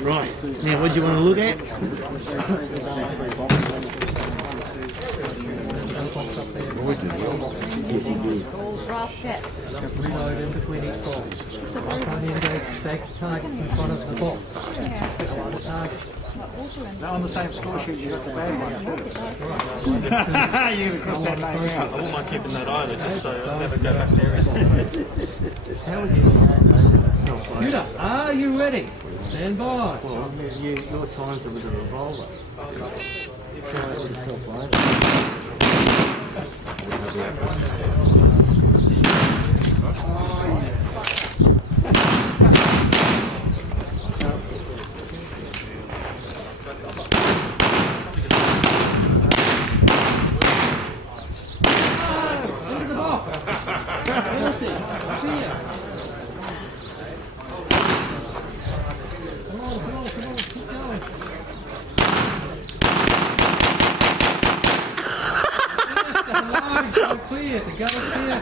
Right. Now, what do you want to look at? Yes, he did. Brass cats. Reload in between each ball. Can't engage back target in front of the box. They're on the same score sheet, you got the bad one too. You're going to cross that name out. I wouldn't mind keeping that either, just so I never go back there. How would you Judah, are you ready? Stand by. Well, your times are with a revolver. Try it with a self-load. Into the box. Anything. Here. Come on, keep going. Yes, the line, go clear, the gun is clear.